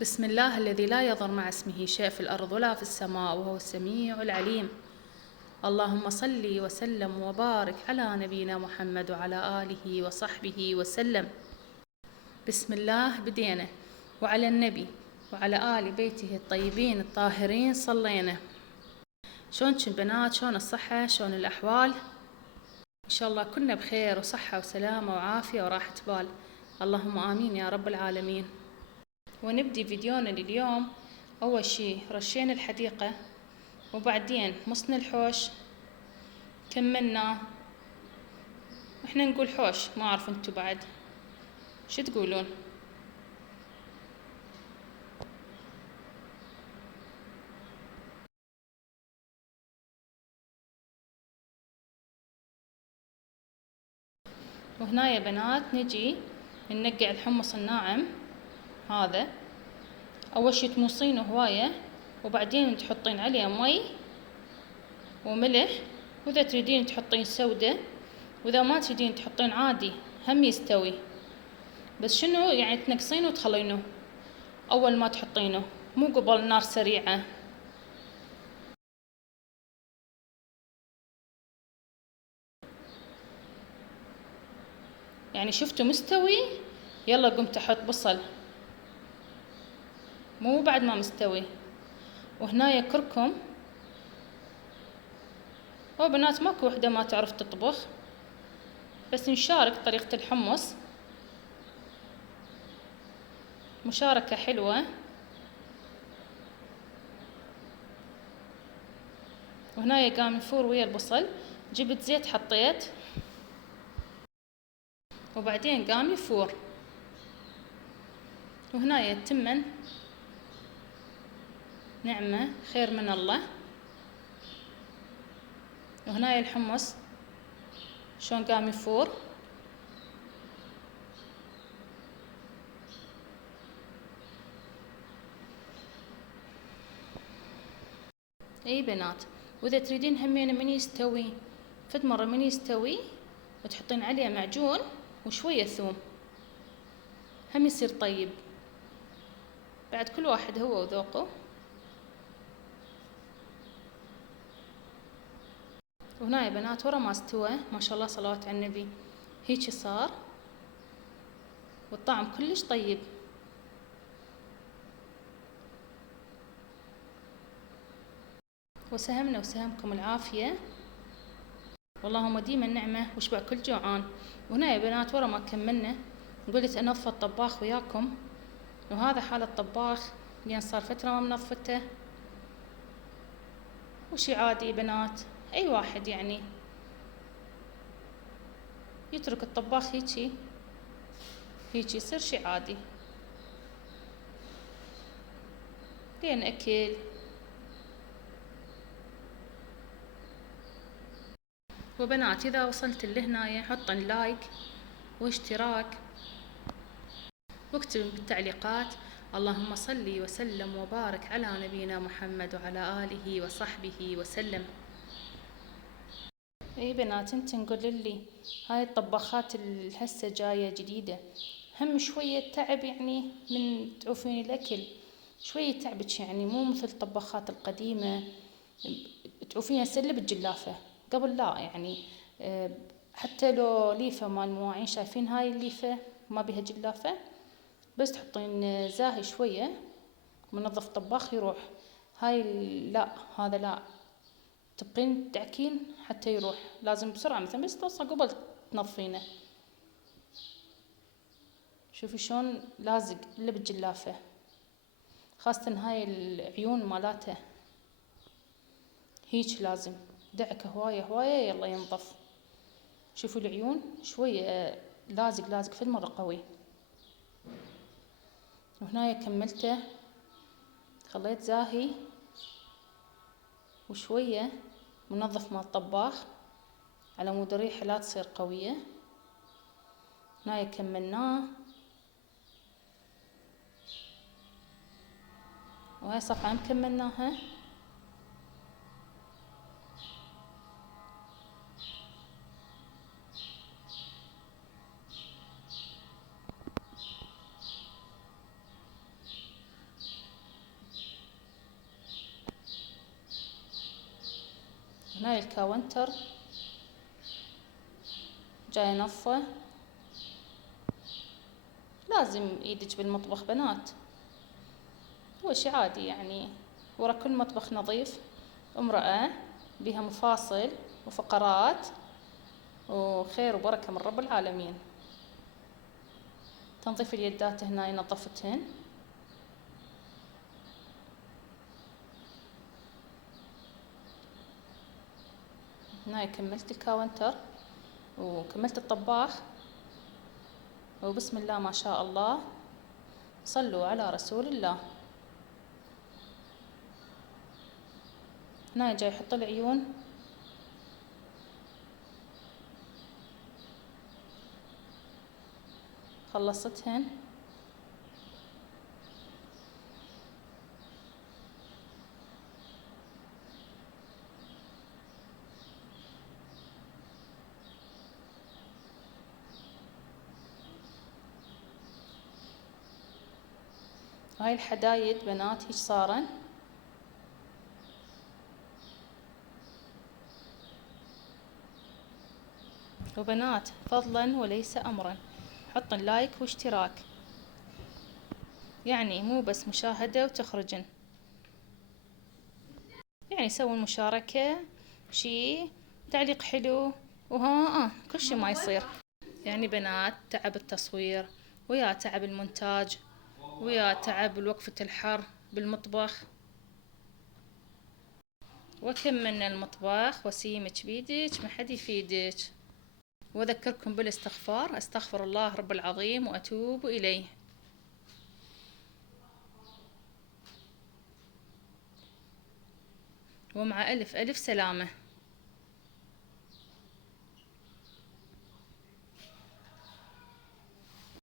بسم الله الذي لا يضر مع اسمه شيء في الأرض ولا في السماء وهو السميع العليم. اللهم صل وسلم وبارك على نبينا محمد وعلى آله وصحبه وسلم. بسم الله بدينا، وعلى النبي وعلى آل بيته الطيبين الطاهرين صلينا. شلونكن بنات؟ شلون الصحة؟ شلون الأحوال؟ إن شاء الله كنا بخير وصحة وسلامة وعافية وراحة بال، اللهم آمين يا رب العالمين. ونبدي فيديونا لليوم. أول شي رشينا الحديقة، وبعدين مصنا الحوش كملنا. احنا نقول حوش، ما أعرف انتو بعد شو تقولون. وهنا يا بنات نجي ننقع الحمص الناعم هذا. أول شي تمصينه هواية، وبعدين تحطين عليه مي وملح، وإذا تريدين تحطين سودة، وإذا ما تريدين تحطين عادي هم يستوي. بس شنو يعني تنقصينه وتخلينه أول ما تحطينه، مو قبل نار سريعة. يعني شفتوا مستوي، يلا قمت أحط بصل، مو بعد ما مستوي. وهنايا كركم. بنات ماكو وحدة ما تعرف تطبخ، بس نشارك طريقة الحمص، مشاركة حلوة. وهنايا قام يفور ويا البصل، جبت زيت حطيت، وبعدين قام يفور. وهنايا التمن نعمة خير من الله. وهنايا الحمص شلون قام يفور. اي بنات، واذا تريدين همين من يستوي فد مرة من يستوي وتحطين عليه معجون وشوية ثوم هم يصير طيب. بعد كل واحد هو وذوقه. وهنا يا بنات ورا ما استوى ما شاء الله صلوات على النبي هيجي صار، والطعم كلش طيب. وسهمنا وسهمكم العافية، واللهم ديما النعمة وشبع كل جوعان. وهنا يا بنات ورا ما كملنا قلت انظف الطباخ وياكم، وهذا حال الطباخ لان صار فترة ما منظفته. وشي عادي يا بنات، اي واحد يعني يترك الطباخ هيجي يصير شي عادي لين اكل. وبنات اذا وصلت لهنايا حطن لايك واشتراك، واكتبوا بالتعليقات اللهم صل وسلم وبارك على نبينا محمد وعلى آله وصحبه وسلم. اي بنات انت نقول لي هاي الطباخات هسه جاية جديدة هم شوية تعب، يعني من تعوفين الاكل شوية تعبك، يعني مو مثل الطباخات القديمة تعوفينها سلة بالجلافة. قبل لا يعني حتى لو ليفة مال مواعين، شايفين هاي الليفة ما بيها جلافة، بس تحطين زاهي شوية منظف طباخ يروح. هاي لا، هذا لا، تبقين تدعكين حتى يروح، لازم بسرعة مثلا بس توصل قبل تنظفينه. شوفي شلون لازق الا بالجلافة، خاصة هاي العيون مالاته هيج لازم دعكة هواية هواية يلا ينظف. شوفوا العيون شوية لازق في المرة قوي. وهنايا كملته، خليت زاهي وشوية منظف مال الطباخ على مود الريحة لا تصير قوية. هنايا كملناه، وهاي صفعة مكملناها. هنا الكاونتر جاي نظفه. لازم ايدك بالمطبخ بنات، هو شي عادي يعني، ورا كل مطبخ نظيف امرأة بها مفاصل وفقرات وخير وبركة من رب العالمين. تنظيف اليدات هنا نظفتهن. هنا كملت الكاونتر وكملت الطباخ، وبسم الله ما شاء الله، صلوا على رسول الله. هنا جاي يحط العيون. خلصتهن. هاي الحدايد بنات هيج صارن. وبنات فضلا وليس أمرا حطن لايك واشتراك، يعني مو بس مشاهدة وتخرجن، يعني سووا مشاركة شي تعليق حلو وها كل شي ما يصير. يعني بنات تعب التصوير ويا تعب المونتاج ويا تعب وقفة الحر بالمطبخ، وكم من المطبخ وسيمك بيدك ما حد يفيدك. واذكركم بالاستغفار، استغفر الله رب العظيم واتوب اليه. ومع الف الف سلامة.